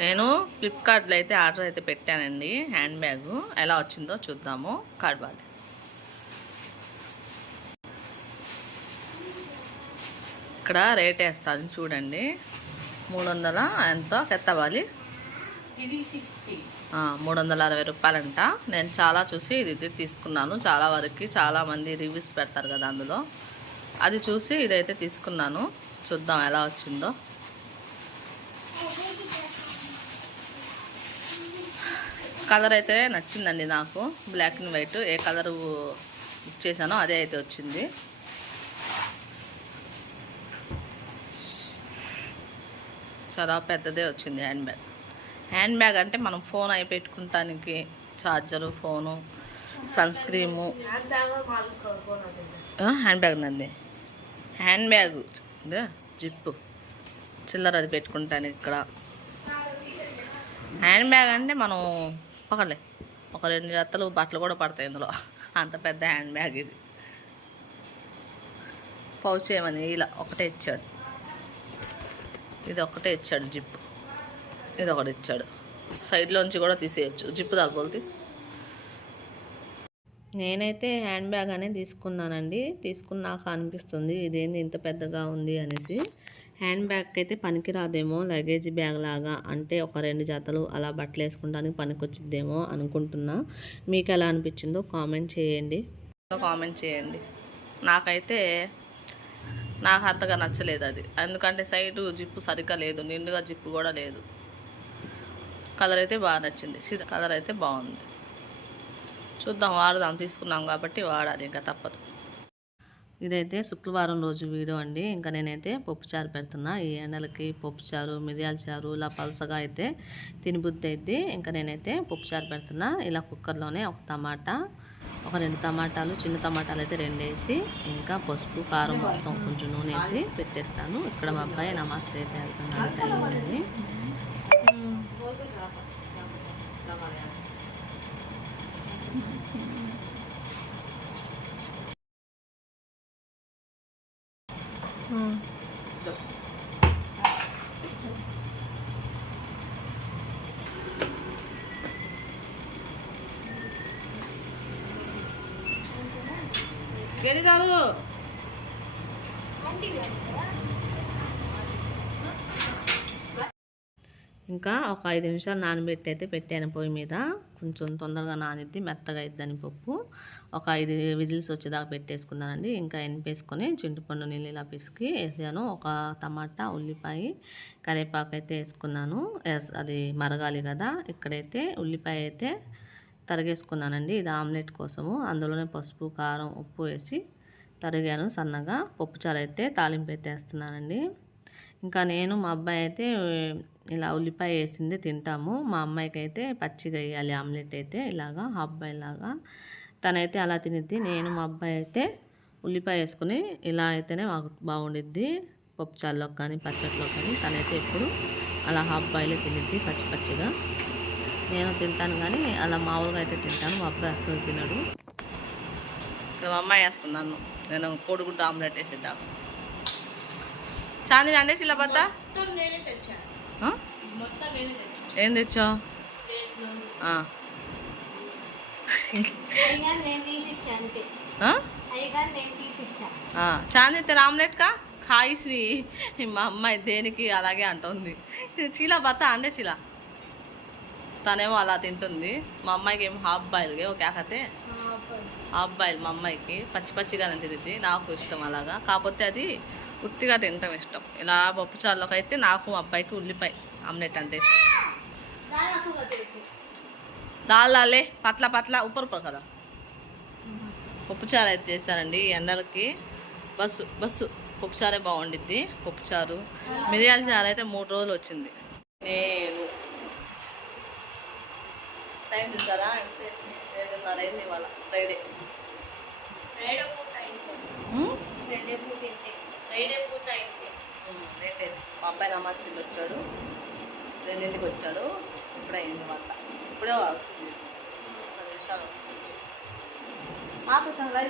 నేను ఫ్లిప్కార్ట్లో అయితే ఆర్డర్ అయితే పెట్టానండి హ్యాండ్ బ్యాగ్. ఎలా వచ్చిందో చూద్దాము. కార్డ్ వాళ్ళు ఇక్కడ రేట్ వేస్తాను చూడండి. మూడు వందల ఎంతో కెత్తవాలి మూడు వందల అరవై రూపాయలంట. నేను చాలా చూసి ఇది ఇది తీసుకున్నాను. చాలా వరకు చాలామంది రివ్యూస్ పెడతారు కదా అందులో. అది చూసి ఇదైతే తీసుకున్నాను. చూద్దాం ఎలా వచ్చిందో. కలర్ అయితే నచ్చిందండి నాకు. బ్లాక్ అండ్ వైట్ ఏ కలర్ బుక్ చేశానో అదే అయితే వచ్చింది. చాలా పెద్దదే వచ్చింది హ్యాండ్ బ్యాగ్. హ్యాండ్ బ్యాగ్ అంటే మనం ఫోన్ అయి పెట్టుకుంటానికి charger phone sunscreen. Hand bag Nandi. Hand bag zip. చిల్లర అది పెట్టుకుంటాను ఇక్కడ. హ్యాండ్ బ్యాగ్ అంటే మనం పక్కలే ఒక రెండు జతలు బట్టలు కూడా పడతాయి ఇందులో. అంత పెద్ద హ్యాండ్ బ్యాగ్ ఇది. పౌచ్ ఏమని ఇలా ఒకటే ఇచ్చాడు. ఇది ఒకటే ఇచ్చాడు జిప్. ఇది ఒకటి ఇచ్చాడు. సైడ్లోంచి కూడా తీసేయచ్చు. జిప్ దాకపోతే నేనైతే హ్యాండ్ బ్యాగ్ అనేది తీసుకున్నానండి. తీసుకున్నాక అనిపిస్తుంది ఇదేంది ఇంత పెద్దగా ఉంది అనేసి. హ్యాండ్ బ్యాగ్ అయితే పనికిరాదేమో లగేజ్ బ్యాగ్ లాగా అంటే ఒక రెండు జతలు అలా బట్టలు వేసుకుంటానికి పనికొచ్చిద్దేమో అనుకుంటున్నా. మీకు ఎలా అనిపించిందో కామెంట్ చేయండి. కామెంట్ చేయండి. నాకైతే నాకు అంతగా నచ్చలేదు అది. ఎందుకంటే సైడ్ జిప్పు సరిగ్గా లేదు నిండుగా జిప్పు కూడా లేదు. కలర్ అయితే బాగా నచ్చింది. సీదా కలర్ అయితే బాగుంది. చూద్దాం వాడదాం తీసుకున్నాం కాబట్టి వాడాలి ఇంకా తప్పదు. ఇదైతే శుక్రవారం రోజు వీడియో అండి. ఇంకా నేనైతే పప్పుచారు పెడుతున్నా. ఈ ఎండలకి పప్పుచారు మిరియాల చారు ఇలా పలసగా అయితే తినబుద్ధి అయితే ఇంకా నేనైతే పప్పుచారు పెడుతున్నా. ఇలా కుక్కర్లోనే ఒక టమాటా ఒక రెండు టమాటాలు చిన్న టమాటాలు అయితే రెండు వేసి ఇంకా పసుపు కారం మొత్తం కొంచెం నూనె వేసి పెట్టేస్తాను. ఇక్కడ మా అబ్బాయి నమాజ్లు అయితే వెళ్తున్నాడు టైం ఉందని గెలిగారు ఇంకా ఒక ఐదు నిమిషాలు నానబెట్టి అయితే పెట్టాను పొయ్యి మీద. కొంచెం తొందరగా నానిద్ది మెత్తగా అయిద్దని పప్పు. ఒక ఐదు విజిల్స్ వచ్చేదాకా పెట్టేసుకున్నానండి. ఇంకా ఎనిపేసుకొని చింటిపండు నీళ్ళు ఇలా పిసికి వేసాను. ఒక టమాటా ఉల్లిపాయ కరివేపాకు అయితే వేసుకున్నాను. ఎస్ అది మరగాలి కదా. ఇక్కడైతే ఉల్లిపాయ అయితే తరిగేసుకున్నానండి. ఇది ఆమ్లెట్ కోసము. అందులోనే పసుపు కారం ఉప్పు వేసి తరిగాను సన్నగా. పప్పుచారు అయితే తాలింపు అయితే వేస్తున్నానండి. ఇంకా నేను మా అబ్బాయి అయితే ఇలా ఉల్లిపాయ వేసింది తింటాము. మా అమ్మాయికి అయితే పచ్చిగా వేయాలి ఆమ్లెట్ అయితే. ఇలాగా హాఫ్ లాగా. తనైతే అలా తినిద్ది. నేను మా అబ్బాయి అయితే ఉల్లిపాయ వేసుకుని ఇలా అయితేనే మాకు బాగుండిద్ది. పప్పుచారులో కానీ పచ్చట్లో కానీ తనైతే ఎప్పుడు అలా హాఫ్ బాయిలే తినిద్ది పచ్చి పచ్చిగా. నేను తింటాను కానీ అలా మామూలుగా అయితే తింటాను. మా అబ్బాయి అస్సలు తినడు. ఇక్కడ మా అమ్మాయి వేస్తున్నాను నేను కోడిగుడ్డు ఆమ్లెట్ వేసేద్దాం చాందిని తెచ్చా. మొత్తం నేనే తెచ్చా. ఏం తెచ్చావు? ఇచ్చా చాంది తెర ఆమ్లెట్ కా ఖాయి శ్రీ. మా అమ్మాయి దేనికి అలాగే అంటుంది. చీల బత్త అండే చీల. తనేమో అలా తింటుంది. మా అమ్మాయికి ఏమో హాఫ్ బాయిల్గా ఒక ఆకతే హాఫ్ బాయిల్ మా అమ్మాయికి. పచ్చి పచ్చిగానే తింటుంది. నాకు ఇష్టం అలాగా. కాకపోతే అది ఉత్తిగా తినటం ఇష్టం. ఇలా పప్పు చారులోకి అయితే నాకు మా అబ్బాయికి ఉల్లిపాయ ఆమ్లెట్ అంటే ఇష్టం. దాల్లాలే పట్ల పట్ల ఉప్పరుపరు ఉప్పరు కదా. పప్పుచారు అయితే చేస్తానండి ఎండలకి బస్సు బస్సు పప్పుచారే బాగుండిద్ది. పప్పుచారు మిరియాల చారు అయితే మూడు రోజులు వచ్చింది. నేను టైం చూసారా? అంతే ఏడున్నర అయింది ఇవాళ ఫ్రైడే ఫ్రైడే పూట ఫ్రైడే పూట ఫ్రైడే పూట లేట్ అయింది. మా అబ్బాయి నమాజ్కి వెళ్ళి వచ్చాడు. రెండింటికి వచ్చాడు. ఇప్పుడే అయింది వంట ఇప్పుడే వచ్చింది. పది నిమిషాలు ఆపు చాలా